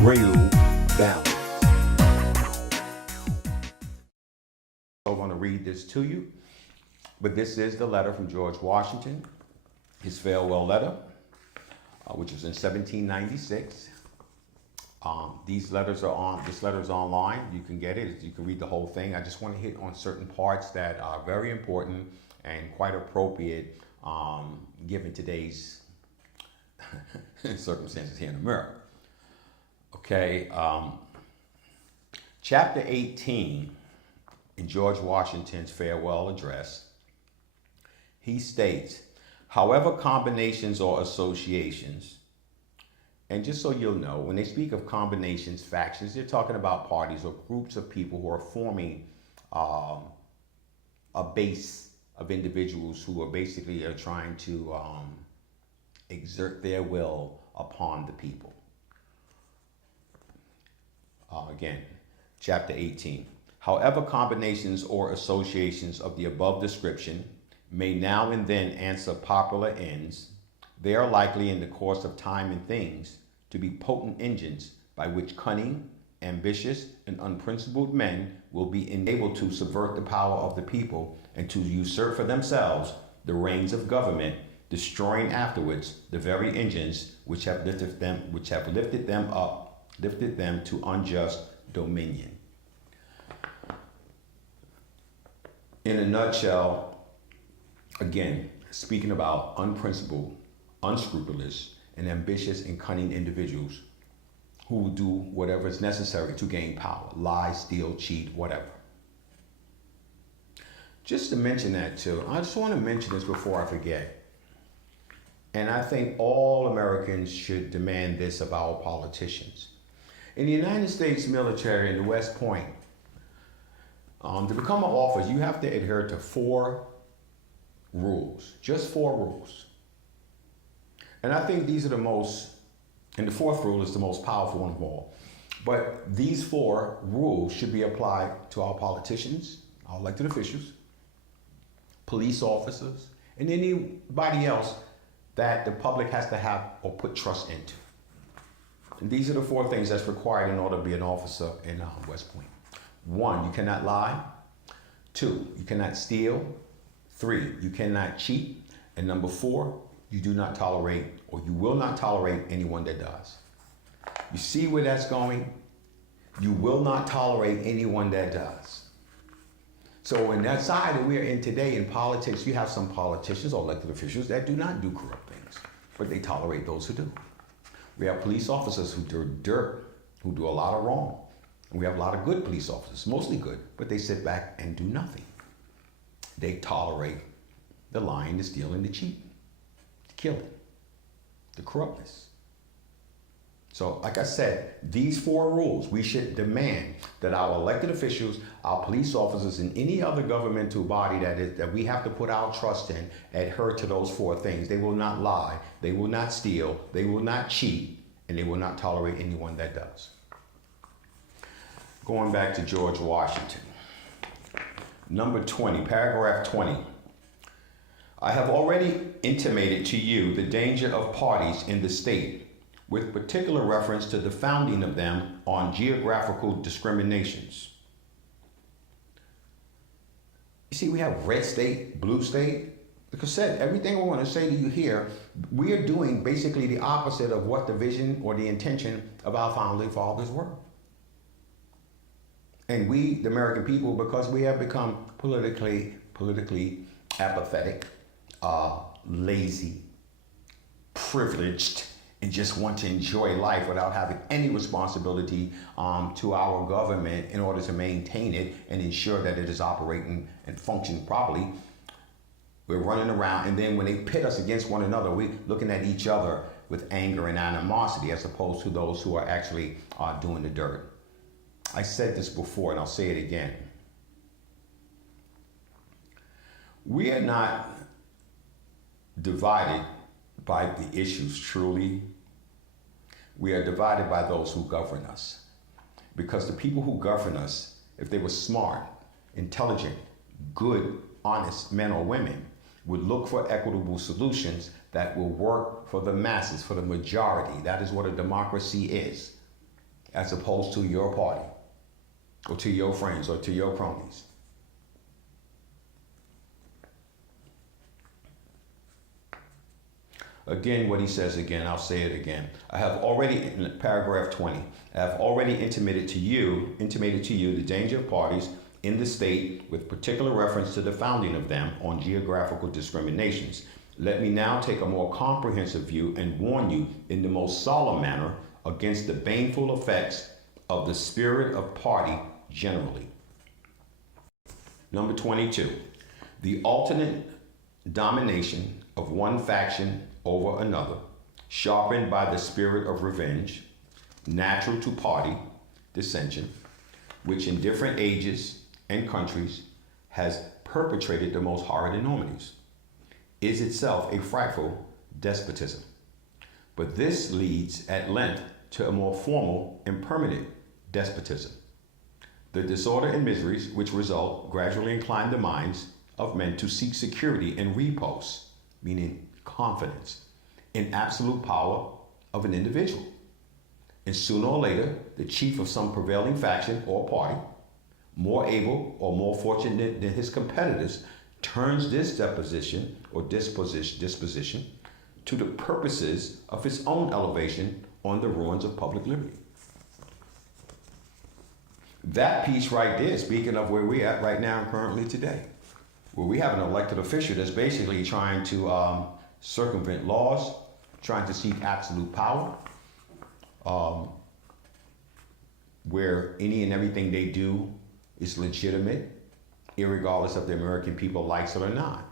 Real balance. I want to read this to you, but this is the letter from George Washington, his farewell letter, which was in 1796. This letter is online. You can get it. You can read the whole thing. I just want to hit on certain parts that are very important and quite appropriate given today's circumstances here in America. Okay, chapter 18 in George Washington's farewell address, he states, however combinations or associations, and just so you'll know, when they speak of combinations, factions, they're talking about parties or groups of people who are forming a base of individuals who are basically trying to exert their will upon the people. Again, chapter 18. However combinations or associations of the above description may now and then answer popular ends, they are likely in the course of time and things to be potent engines by which cunning, ambitious, and unprincipled men will be enabled to subvert the power of the people and to usurp for themselves the reins of government, destroying afterwards the very engines which have lifted them to unjust dominion. In a nutshell, again, speaking about unprincipled, unscrupulous, and ambitious and cunning individuals who will do whatever is necessary to gain power, lie, steal, cheat, whatever. Just to mention that too, I just want to mention this before I forget. And I think all Americans should demand this of our politicians. In the United States military in the West Point, to become an officer, you have to adhere to 4 rules, just 4 rules. And I think these are the most, and the 4th rule is the most powerful one of all. But these 4 rules should be applied to our politicians, our elected officials, police officers, and anybody else that the public has to have or put trust into. And these are the 4 things that's required in order to be an officer in West Point. 1, you cannot lie. 2, you cannot steal. 3, you cannot cheat. And number 4, you do not tolerate, or you will not tolerate anyone that does. You see where that's going? You will not tolerate anyone that does. So in that side that we're in today in politics, you have some politicians or elected officials that do not do corrupt things, but they tolerate those who do. We have police officers who do dirt, who do a lot of wrong. And we have a lot of good police officers, mostly good, but they sit back and do nothing. They tolerate the lying, the stealing, the cheating, the killing, the corruptness. So like I said, these 4 rules, we should demand that our elected officials, our police officers, and any other governmental body that we have to put our trust in adhere to those 4 things. They will not lie, they will not steal, they will not cheat, and they will not tolerate anyone that does. Going back to George Washington. Number 20, paragraph 20. I have already intimated to you the danger of parties in the state, with particular reference to the founding of them on geographical discriminations. You see, we have red state, blue state. Like I said, everything I want to say to you here, we are doing basically the opposite of what the vision or the intention of our founding fathers were. And we, the American people, because we have become politically apathetic, lazy, privileged, and just want to enjoy life without having any responsibility to our government in order to maintain it and ensure that it is operating and functioning properly. We're running around, and then when they pit us against one another, we're looking at each other with anger and animosity as opposed to those who are actually doing the dirt. I said this before, and I'll say it again. We are not divided by the issues truly. We are divided by those who govern us. Because the people who govern us, if they were smart, intelligent, good, honest men or women, would look for equitable solutions that will work for the masses, for the majority. That is what a democracy is. as opposed to your party or to your friends or to your cronies. Again, what he says again, I'll say it again. I have already, in paragraph 20, I have already intimated to you the danger of parties in the state with particular reference to the founding of them on geographical discriminations. Let me now take a more comprehensive view and warn you in the most solemn manner against the baneful effects of the spirit of party generally. Number 22, the alternate domination of one faction over another, sharpened by the spirit of revenge, natural to party dissension, which in different ages and countries has perpetrated the most horrid enormities, is itself a frightful despotism. But this leads at length to a more formal and permanent despotism. The disorder and miseries which result gradually incline the minds of men to seek security and repose, meaning confidence, in absolute power of an individual. And sooner or later, the chief of some prevailing faction or party, more able or more fortunate than his competitors, turns this disposition to the purposes of his own elevation on the ruins of public liberty. That piece right there, speaking of where we're at right now, currently today, where we have an elected official that's basically trying to circumvent laws, trying to seek absolute power, where any and everything they do is legitimate, irregardless of the American people likes it or not.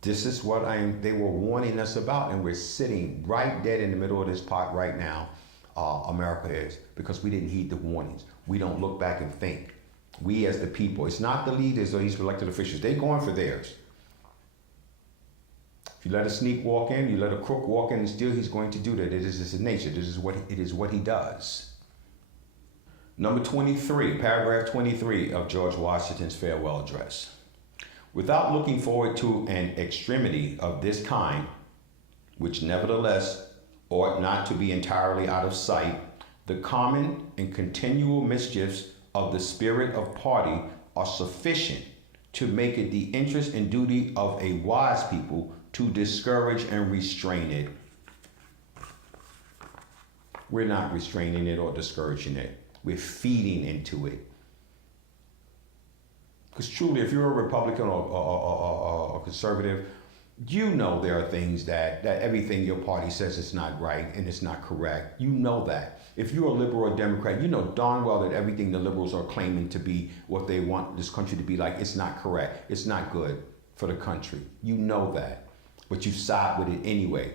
This is what they were warning us about, and we're sitting right dead in the middle of this pot right now, America is, because we didn't heed the warnings. We don't look back and think. We as the people, it's not the leaders or these elected officials, they're going for theirs. If you let a sneak walk in, you let a crook walk in and steal, he's going to do that. It is his nature. It is what he does. Number 23, paragraph 23 of George Washington's farewell address. Without looking forward to an extremity of this kind, which nevertheless ought not to be entirely out of sight, the common and continual mischiefs of the spirit of party are sufficient to make it the interest and duty of a wise people to discourage and restrain it. We're not restraining it or discouraging it. We're feeding into it. Because truly, if you're a Republican or a conservative, you know there are things that everything your party says is not right and it's not correct. You know that. If you're a liberal or Democrat, you know darn well that everything the liberals are claiming to be what they want this country to be like, it's not correct. It's not good for the country. You know that. But you side with it anyway.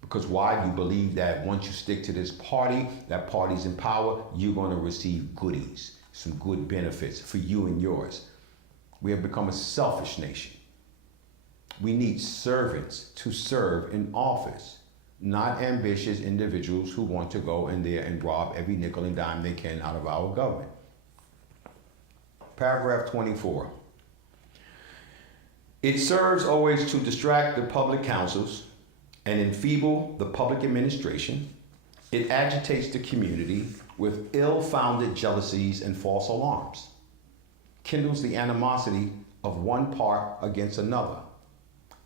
Because why? You believe that once you stick to this party, that party's in power, you're going to receive goodies, some good benefits for you and yours. We have become a selfish nation. We need servants to serve in office, not ambitious individuals who want to go in there and rob every nickel and dime they can out of our government. Paragraph 24. It serves always to distract the public councils and enfeeble the public administration. It agitates the community with ill-founded jealousies and false alarms, kindles the animosity of one part against another,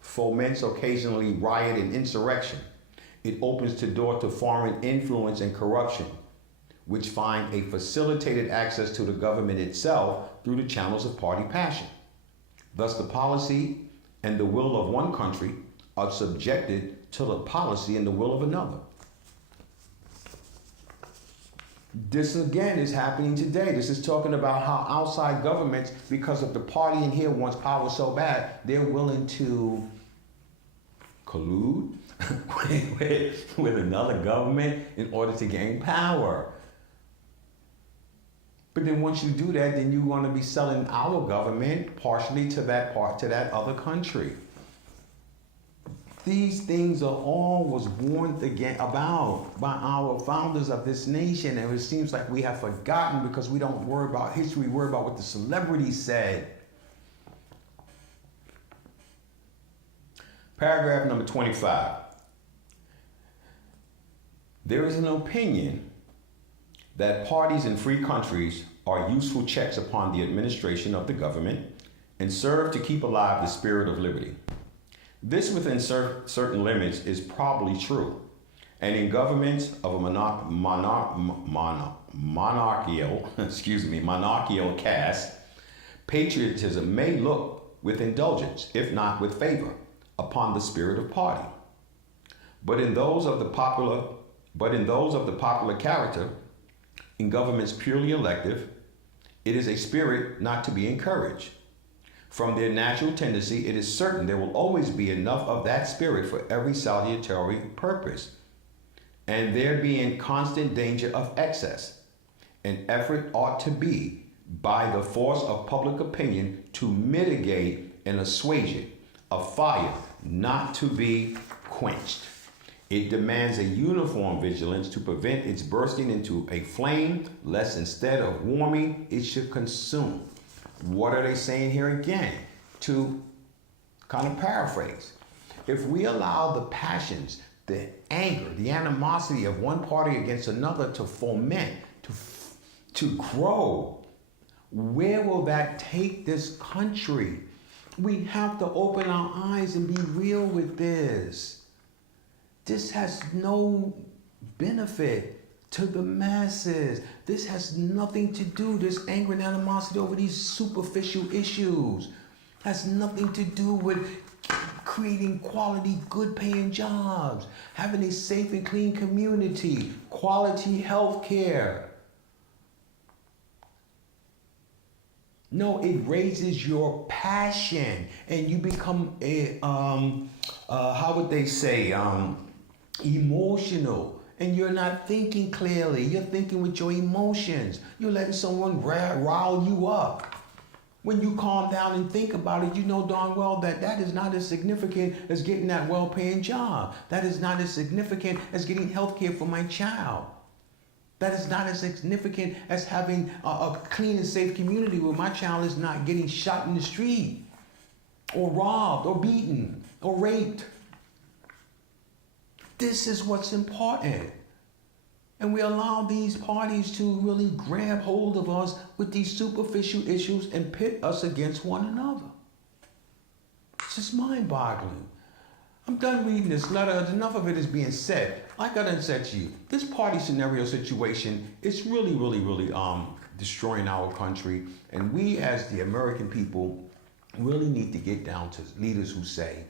foments occasionally riot and insurrection. It opens the door to foreign influence and corruption, which find a facilitated access to the government itself through the channels of party passion. Thus, the policy and the will of one country are subjected to the policy and the will of another. This again is happening today. This is talking about how outside governments, because of the party in here wants power so bad, they're willing to collude with another government in order to gain power. But then once you do that, then you're going to be selling our government partially to that other country. These things are all was warned again about by our founders of this nation, and it seems like we have forgotten because we don't worry about history, we worry about what the celebrities said. Paragraph number 25. There is an opinion that parties in free countries are useful checks upon the administration of the government and serve to keep alive the spirit of liberty. This within certain limits is probably true. And in governments of a monarchical caste, patriotism may look with indulgence, if not with favor, upon the spirit of party. But in those of the popular character, in governments purely elective, it is a spirit not to be encouraged. From their natural tendency, it is certain there will always be enough of that spirit for every salutary purpose, and there be in constant danger of excess. An effort ought to be, by the force of public opinion, to mitigate and assuage it, a fire not to be quenched. It demands a uniform vigilance to prevent its bursting into a flame, lest instead of warming, it should consume. What are they saying here again? To kind of paraphrase, if we allow the passions, the anger, the animosity of one party against another to foment, to grow, where will that take this country? We have to open our eyes and be real with this. This has no benefit to the masses. This has nothing to do, this anger and animosity over these superficial issues has nothing to do with creating quality, good paying jobs, having a safe and clean community, quality health care. No, it raises your passion and you become a, how would they say, emotional. And you're not thinking clearly. You're thinking with your emotions. You're letting someone rile you up. When you calm down and think about it, you know darn well that that is not as significant as getting that well-paying job. That is not as significant as getting health care for my child. That is not as significant as having a clean and safe community where my child is not getting shot in the street or robbed or beaten or raped. This is what's important. And we allow these parties to really grab hold of us with these superficial issues and pit us against one another. It's just mind-boggling. I'm done reading this letter. Enough of it is being said. Like I done said to you, this party scenario situation is really destroying our country. And we as the American people really need to get down to leaders who say,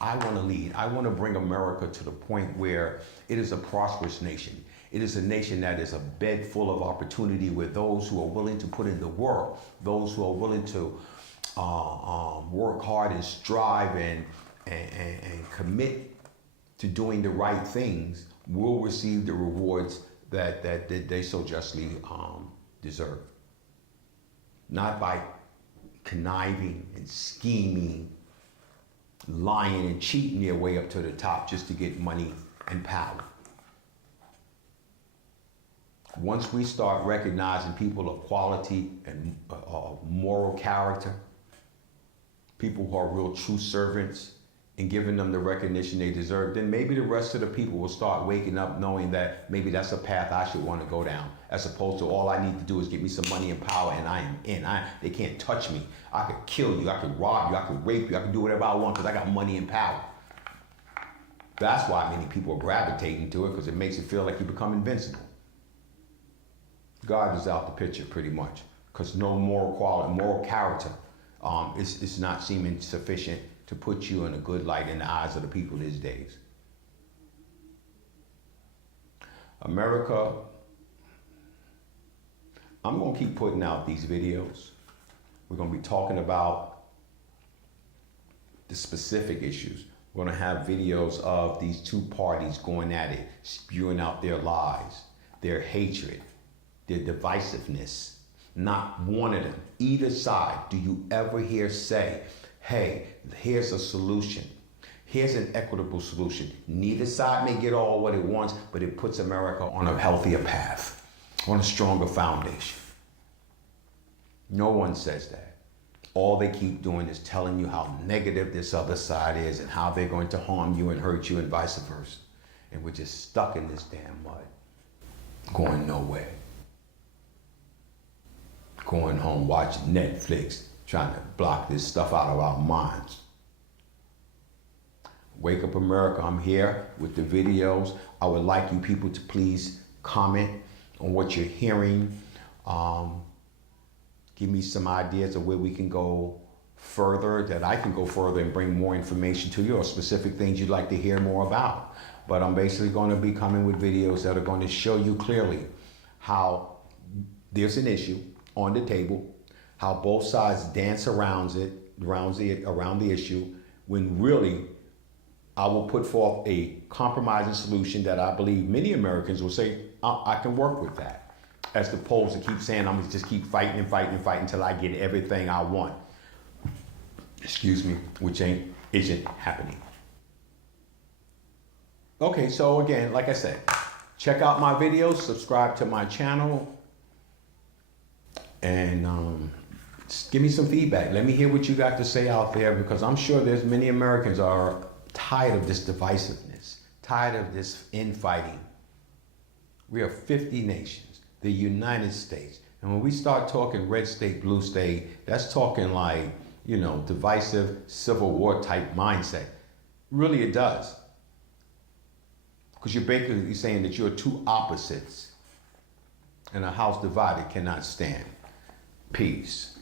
I want to lead. I want to bring America to the point where it is a prosperous nation. It is a nation that is a bed full of opportunity where those who are willing to put in the work, those who are willing to work hard and strive and commit to doing the right things will receive the rewards that they so justly deserve. Not by conniving and scheming, lying and cheating their way up to the top just to get money and power. Once we start recognizing people of quality and moral character, people who are real true servants, and giving them the recognition they deserve, then maybe the rest of the people will start waking up knowing that maybe that's a path I should want to go down, as opposed to all I need to do is get me some money and power and I am in. They can't touch me. I could kill you, I could rob you, I could rape you, I could do whatever I want because I got money and power. That's why many people are gravitating to it, because it makes it feel like you become invincible. God is out the picture pretty much, because no moral quality, moral character is not seeming sufficient to put you in a good light in the eyes of the people these days. America, I'm going to keep putting out these videos. We're going to be talking about the specific issues. We're going to have videos of these two parties going at it, spewing out their lies, their hatred, their divisiveness. Not one of them, either side, do you ever hear say, hey, here's a solution. Here's an equitable solution. Neither side may get all what it wants, but it puts America on a healthier path, on a stronger foundation. No one says that. All they keep doing is telling you how negative this other side is and how they're going to harm you and hurt you and vice versa. And we're just stuck in this damn mud. going nowhere. Going home, watching Netflix, trying to block this stuff out of our minds. Wake Up America, I'm here with the videos. I would like you people to please comment on what you're hearing. Give me some ideas of where we can go further, that I can go further and bring more information to you, or specific things you'd like to hear more about. But I'm basically going to be coming with videos that are going to show you clearly how there's an issue on the table, how both sides dance around the issue, when really I will put forth a compromising solution that I believe many Americans will say, I can work with that, as opposed to keep saying I'm gonna just keep fighting until I get everything I want. Excuse me, which isn't happening. Okay, so again, like I said, check out my videos, subscribe to my channel, and just give me some feedback. Let me hear what you got to say out there, because I'm sure there's many Americans are tired of this divisiveness, tired of this infighting. We are 50 nations, the United States. And when we start talking red state, blue state, that's talking like, divisive Civil War type mindset. Really, it does. Because you're basically saying that you're two opposites, and a house divided cannot stand. Peace.